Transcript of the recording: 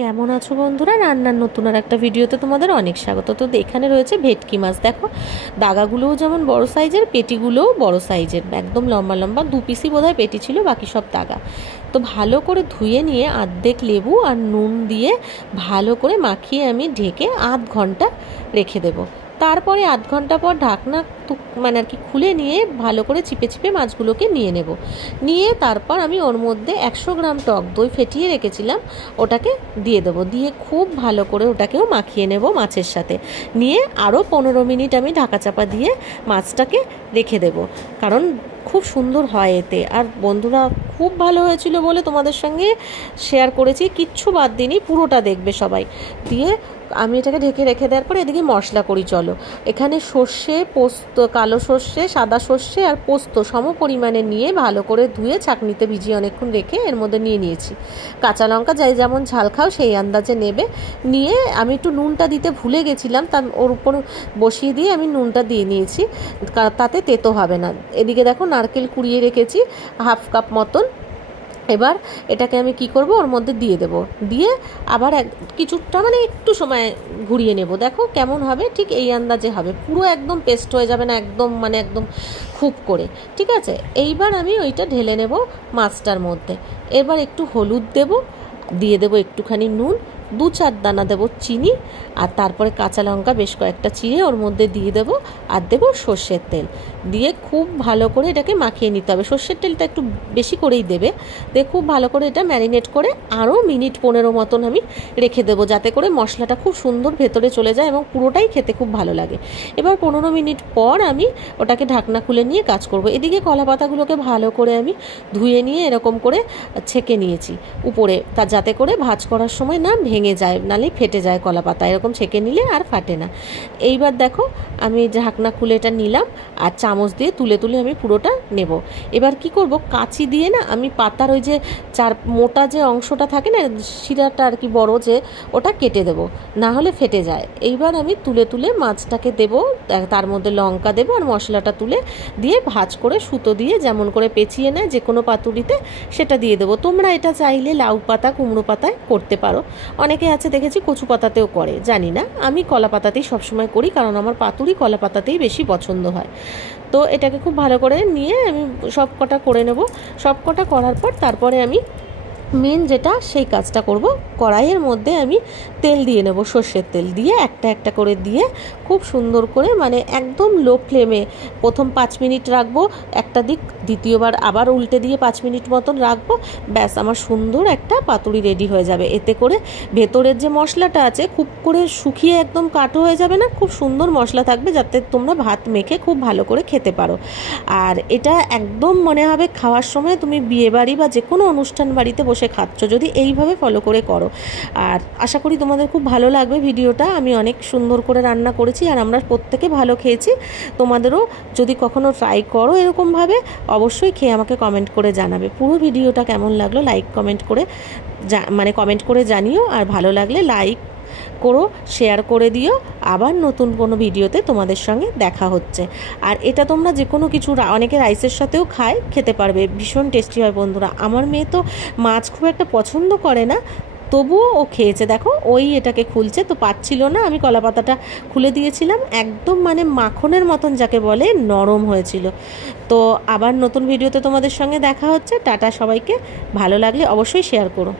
কেমন আছো বন্ধুরা? রান্নার নতুন আর একটা ভিডিওতে তোমাদের অনেক স্বাগত। তো এখানে রয়েছে ভেটকি মাছ। দেখো দাগাগুলোও যেমন বড় সাইজের, পেটিগুলোও বড় সাইজের, একদম লম্বা লম্বা। 2 পিসই বোধহয় পেটি ছিল, বাকি সব দাগা। তো ভালো করে ধুয়ে নিয়ে অর্ধেক লেবু আর নুন দিয়ে ভালো করে মাখিয়ে আমি ঢেকে আধ ঘন্টা রেখে দেবো। তারপরে আধ ঘন্টা পর ঢাকনা মানে আর কি খুলে নিয়ে ভালো করে চিপে চিপে মাছগুলোকে নিয়ে নেব। নিয়ে তারপর আমি ওর মধ্যে 100 গ্রাম টক দই ফেটিয়ে রেখেছিলাম, ওটাকে দিয়ে দেবো। দিয়ে খুব ভালো করে ওটাকেও মাখিয়ে নেব মাছের সাথে। নিয়ে আরও 15 মিনিট আমি ঢাকা চাপা দিয়ে মাছটাকে রেখে দেব, কারণ খুব সুন্দর হয় এতে। আর বন্ধুরা খুব ভালো হয়েছিল বলে তোমাদের সঙ্গে শেয়ার করেছি, কিচ্ছু বাদ দিইনি, পুরোটা দেখবে সবাই। দিয়ে আমি এটাকে ঢেকে রেখে দেওয়ার পরে এদিকে মশলা করি। চলো, এখানে সর্ষে, পোস্ত, কালো সর্ষে, সাদা সর্ষে আর পোস্ত সম পরিমাণে নিয়ে ভালো করে ধুয়ে ছাঁকনিতে ভিজিয়ে অনেকক্ষণ রেখে এর মধ্যে নিয়ে নিয়েছি। কাঁচা লঙ্কা যাই যেমন ঝাল খাও সেই আন্দাজে নেবে। নিয়ে আমি একটু নুনটা দিতে ভুলে গেছিলাম, তা ওর উপর বসিয়ে দিয়ে আমি নুনটা দিয়ে নিয়েছি, তাতে তেতো হবে না। এদিকে দেখো নারকেল কুড়িয়ে রেখেছি হাফ কাপ মতন। এবার এটাকে আমি কি করব, ওর মধ্যে দিয়ে দেব। দিয়ে আবার কিছুটা মানে একটু সময় ঘুরিয়ে নেব। দেখো কেমন হবে, ঠিক এই আন্দাজে হবে, পুরো একদম পেস্ট হয়ে যাবে না, একদম মানে একদম খুব করে। ঠিক আছে, এইবার আমি ওইটা ঢেলে নেব মাছটার মধ্যে। এবার একটু হলুদ দেব, দিয়ে দেবো একটুখানি নুন, 2-4 দানা দেবো চিনি, আর তারপরে কাঁচা লঙ্কা বেশ কয়েকটা চিড়ে ওর মধ্যে দিয়ে দেবো, আর দেবো সর্ষের তেল। দিয়ে খুব ভালো করে এটাকে মাখিয়ে নিতে হবে। সর্ষের তেলটা একটু বেশি করেই দেবে। দিয়ে খুব ভালো করে এটা ম্যারিনেট করে আরও মিনিট 15 মতন আমি রেখে দেবো, যাতে করে মশলাটা খুব সুন্দর ভেতরে চলে যায় এবং পুরোটাই খেতে খুব ভালো লাগে। এবার 15 মিনিট পর আমি ওটাকে ঢাকনা খুলে নিয়ে কাজ করব। এদিকে কলা পাতাগুলোকে ভালো করে আমি ধুয়ে নিয়ে এরকম করে ছেঁকে নিয়েছি উপরে, তা যাতে করে ভাজ করার সময় না ভেঙে যায়, নালে ফেটে যায় কলা পাতা। এরকম ছেঁকে নিলে আর ফাটে না। এইবার দেখো আমি ঢাকনা খুলে এটা নিলাম, আর চামচ দিয়ে তুলে তুলে আমি পুরোটা নেব। এবার কি করব, কাঁচি দিয়ে না আমি পাতার ওই যে মোটা যে অংশটা থাকে না, শিরাটা আর কি বড় যে, ওটা কেটে দেব, না হলে ফেটে যায়। এইবার আমি তুলে তুলে মাছটাকে দেব, তার মধ্যে লঙ্কা দেব আর মশলাটা তুলে দিয়ে ভাজ করে সুতো দিয়ে যেমন করে পেঁচিয়ে নেয় যে কোনো পাতুরিতে, সেটা দিয়ে দেবো। তোমরা এটা চাইলে লাউ পাতা, কুমড়ো পাতায় করতে পারো, অনেকে আছে দেখেছি কচু পাতাতেও করে, জানি না। আমি কলা পাতাতেই সবসময় করি, কারণ আমার পাতুরি কলা পাতাতেই বেশি পছন্দ হয়। তো এটাকে খুব ভালো করে নিয়ে আমি সব কটা করে নেব। সব কটা করার পর তারপরে আমি মেন যেটা সেই কাজটা করব, কড়াইয়ের মধ্যে আমি তেল দিয়ে নেব, সর্ষের তেল দিয়ে একটা একটা করে দিয়ে খুব সুন্দর করে মানে একদম লো ফ্লেমে প্রথম 5 মিনিট রাখবো একটা দিক, দ্বিতীয়বার আবার উল্টে দিয়ে 5 মিনিট মতন রাখবো। ব্যাস, আমার সুন্দর একটা পাতুরি রেডি হয়ে যাবে। এতে করে ভেতরের যে মশলাটা আছে খুব করে শুকিয়ে একদম কাটো হয়ে যাবে না, খুব সুন্দর মশলা থাকবে, যাতে তোমরা ভাত মেখে খুব ভালো করে খেতে পারো। আর এটা একদম মনে হবে খাওয়ার সময় তুমি বিয়েবাড়ি বা যে কোনো অনুষ্ঠান বাড়িতে বসে খাচ্ছ, যদি এইভাবে ফলো করে করো। আর আশা করি তোমাদের খুব ভালো লাগবে ভিডিওটা। আমি অনেক সুন্দর করে রান্না করেছি আর আমরা প্রত্যেকে ভালো খেয়েছি। তোমাদেরও যদি কখনো ট্রাই করো এরকমভাবে, অবশ্যই খেয়ে আমাকে কমেন্ট করে জানাবে। পুরো ভিডিওটা কেমন লাগলো লাইক কমেন্ট করে কমেন্ট করে জানিও। আর ভালো লাগলে লাইক করো, শেয়ার করে দিও। আবার নতুন কোনো ভিডিওতে তোমাদের সঙ্গে দেখা হচ্ছে। আর এটা তোমরা যে কোনো কিছু, অনেকে রাইসের সাথেও খায়, খেতে পারবে, ভীষণ টেস্টি হয় বন্ধুরা। আমার মেয়ে তো মাছ খুব একটা পছন্দ করে না, তবুও ও খেয়েছে। দেখো ওই এটাকে খুলছে, তো পাচ্ছিল না, আমি কলা পাতাটা খুলে দিয়েছিলাম, একদম মানে মাখনের মতন যাকে বলে নরম হয়েছিল। তো আবার নতুন ভিডিওতে তোমাদের সঙ্গে দেখা হচ্ছে। টাটা সবাইকে, ভালো লাগলে অবশ্যই শেয়ার করো।